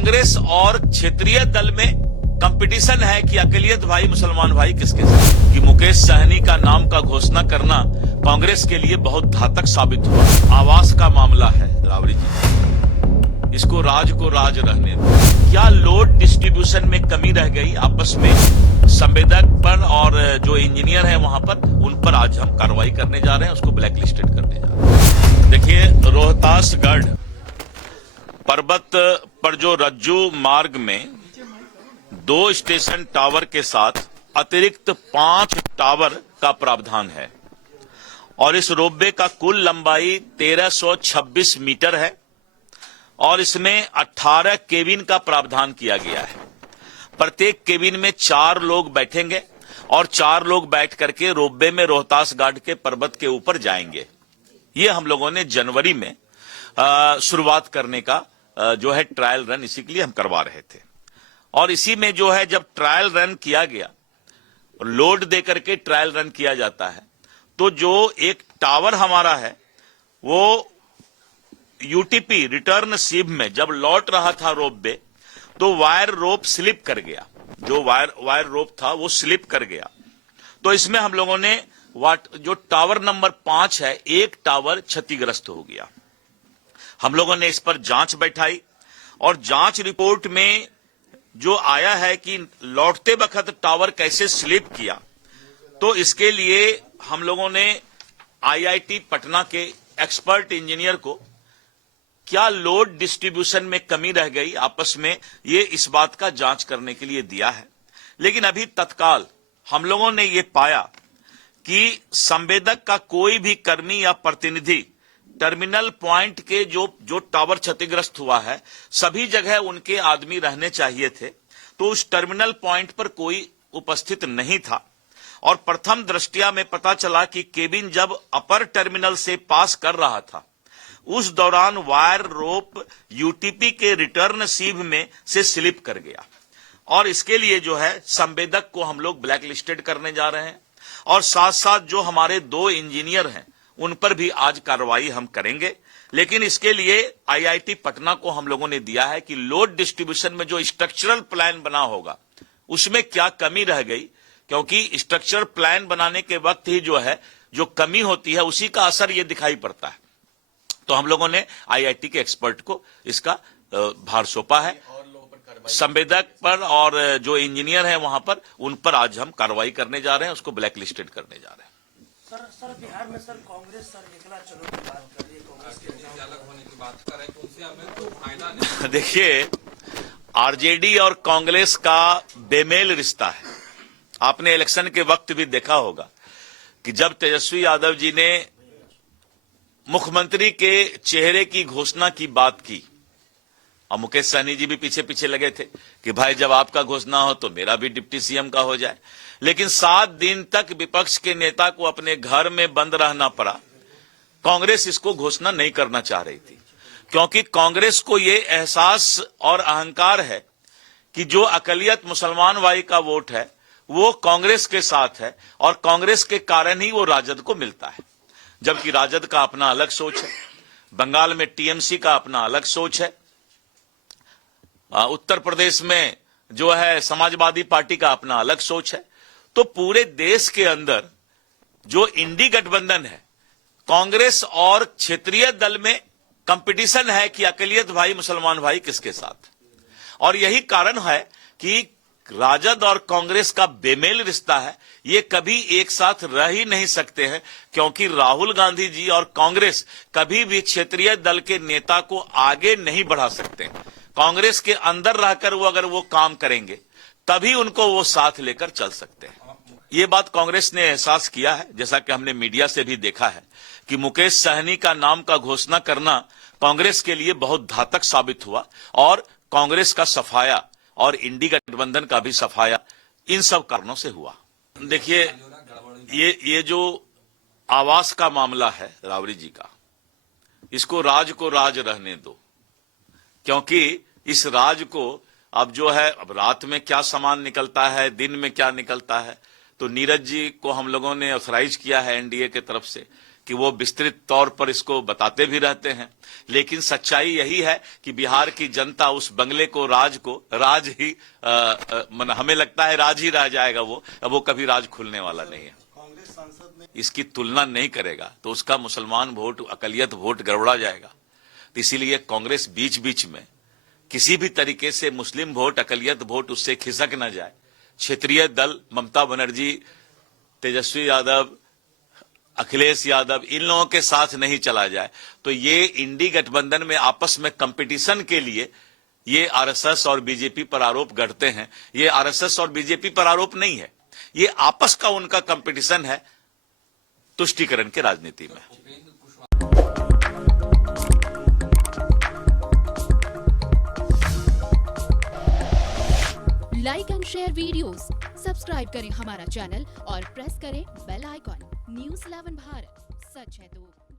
कांग्रेस और क्षेत्रीय दल में कंपटीशन है कि अकलियत भाई मुसलमान भाई किसके साथ। कि मुकेश सहनी का नाम का घोषणा करना कांग्रेस के लिए बहुत घातक साबित हुआ। आवास का मामला है रावड़ी जी, इसको राज रहने दो। क्या लोड डिस्ट्रीब्यूशन में कमी रह गई आपस में संवेदक पर और जो इंजीनियर है वहां पर, उन पर आज हम कार्रवाई करने जा रहे हैं, उसको ब्लैक लिस्टेड करने जा रहे हैं। देखिए, रोहतासगढ़ पर्वत पर जो रज्जू मार्ग में 2 स्टेशन टावर के साथ अतिरिक्त 5 टावर का प्रावधान है और इस रोपवे का कुल लंबाई 1326 मीटर है और इसमें 18 केबिन का प्रावधान किया गया है। प्रत्येक केबिन में 4 लोग बैठेंगे और 4 लोग बैठ करके रोपवे में रोहतास घाट के पर्वत के ऊपर जाएंगे। ये हम लोगों ने जनवरी में शुरुआत करने का जो है ट्रायल रन इसी के लिए हम करवा रहे थे। और इसी में जो है जब ट्रायल रन किया गया, लोड दे करके ट्रायल रन किया जाता है, तो जो एक टावर हमारा है वो यूटीपी रिटर्न सिब में जब लौट रहा था रोपवे, तो वायर रोप स्लिप कर गया। जो वायर रोप था वो स्लिप कर गया। तो इसमें हम लोगों ने जो टावर नंबर 5 है, एक टावर क्षतिग्रस्त हो गया। हम लोगों ने इस पर जांच बैठाई और जांच रिपोर्ट में जो आया है कि लौटते वक्त टावर कैसे स्लिप किया, तो इसके लिए हम लोगों ने आईआईटी पटना के एक्सपर्ट इंजीनियर को क्या लोड डिस्ट्रीब्यूशन में कमी रह गई आपस में, ये इस बात का जांच करने के लिए दिया है। लेकिन अभी तत्काल हम लोगों ने ये पाया कि संवेदक का कोई भी कर्मी या प्रतिनिधि टर्मिनल पॉइंट के जो टावर क्षतिग्रस्त हुआ है, सभी जगह उनके आदमी रहने चाहिए थे, तो उस टर्मिनल पॉइंट पर कोई उपस्थित नहीं था। और प्रथम दृष्टया में पता चला कि केबिन जब अपर टर्मिनल से पास कर रहा था, उस दौरान वायर रोप यूटीपी के रिटर्न सीव में से स्लिप कर गया। और इसके लिए जो है संवेदक को हम लोग ब्लैक लिस्टेड करने जा रहे हैं और साथ साथ जो हमारे 2 इंजीनियर हैं उन पर भी आज कार्रवाई हम करेंगे। लेकिन इसके लिए आईआईटी पटना को हम लोगों ने दिया है कि लोड डिस्ट्रीब्यूशन में जो स्ट्रक्चरल प्लान बना होगा उसमें क्या कमी रह गई, क्योंकि स्ट्रक्चर प्लान बनाने के वक्त ही जो कमी होती है उसी का असर ये दिखाई पड़ता है। तो हम लोगों ने आईआईटी के एक्सपर्ट को इसका भार सौंपा है। संवेदक पर और जो इंजीनियर है वहां पर, उन पर आज हम कार्रवाई करने जा रहे हैं, उसको ब्लैक लिस्टेड करने जा रहे हैं। सर बिहार में सर कांग्रेस एकला चलो की बात कर रही है, कांग्रेस के अलग होने की बात कर रहे हैं, तो उनसे हमें तो फायदा नहीं। देखिए, आरजेडी और कांग्रेस का बेमेल रिश्ता है। आपने इलेक्शन के वक्त भी देखा होगा कि जब तेजस्वी यादव जी ने मुख्यमंत्री के चेहरे की घोषणा की बात की और मुकेश सहनी जी भी पीछे पीछे लगे थे कि भाई जब आपका घोषणा हो तो मेरा भी डिप्टी सीएम का हो जाए। लेकिन 7 दिन तक विपक्ष के नेता को अपने घर में बंद रहना पड़ा। कांग्रेस इसको घोषणा नहीं करना चाह रही थी, क्योंकि कांग्रेस को यह एहसास और अहंकार है कि जो अकलियत मुसलमान भाई का वोट है वो कांग्रेस के साथ है और कांग्रेस के कारण ही वो राजद को मिलता है। जबकि राजद का अपना अलग सोच है, बंगाल में टीएमसी का अपना अलग सोच है, उत्तर प्रदेश में जो है समाजवादी पार्टी का अपना अलग सोच है। तो पूरे देश के अंदर जो इंडी गठबंधन है, कांग्रेस और क्षेत्रीय दल में कंपटीशन है कि अकलियत भाई मुसलमान भाई किसके साथ। और यही कारण है कि राजद और कांग्रेस का बेमेल रिश्ता है। ये कभी एक साथ रह ही नहीं सकते हैं, क्योंकि राहुल गांधी जी और कांग्रेस कभी भी क्षेत्रीय दल के नेता को आगे नहीं बढ़ा सकते। कांग्रेस के अंदर रहकर वो अगर वो काम करेंगे तभी उनको वो साथ लेकर चल सकते हैं। ये बात कांग्रेस ने एहसास किया है, जैसा कि हमने मीडिया से भी देखा है कि मुकेश सहनी का नाम का घोषणा करना कांग्रेस के लिए बहुत घातक साबित हुआ और कांग्रेस का सफाया और इंडी गठबंधन का भी सफाया इन सब कारणों से हुआ। देखिए, ये जो आवास का मामला है रावड़ी जी का, इसको राज रहने दो, क्योंकि इस राज को अब जो है, अब रात में क्या सामान निकलता है, दिन में क्या निकलता है, तो नीरज जी को हम लोगों ने ऑथराइज किया है एनडीए की तरफ से कि वो विस्तृत तौर पर इसको बताते भी रहते हैं, लेकिन सच्चाई यही है कि बिहार की जनता उस बंगले को राज ही हमें लगता है राज ही रह जाएगा। वो कभी राज खुलने वाला नहीं है। कांग्रेस सांसद ने इसकी तुलना नहीं करेगा तो उसका मुसलमान वोट, अकलियत वोट गड़बड़ा जाएगा। तो इसीलिए कांग्रेस बीच बीच में किसी भी तरीके से मुस्लिम वोट, अकलियत वोट उससे खिसक न जाए। क्षेत्रीय दल ममता बनर्जी, तेजस्वी यादव, अखिलेश यादव, इन लोगों के साथ नहीं चला जाए तो ये इंडी गठबंधन में आपस में कंपटीशन के लिए ये आरएसएस और बीजेपी पर आरोप गढ़ते हैं। ये आरएसएस और बीजेपी पर आरोप नहीं है, ये आपस का उनका कंपटीशन है तुष्टीकरण के राजनीति में। Like and share videos, subscribe करें हमारा चैनल और प्रेस करें बेल आइकॉन। न्यूज़ 11 भारत, सच है तो।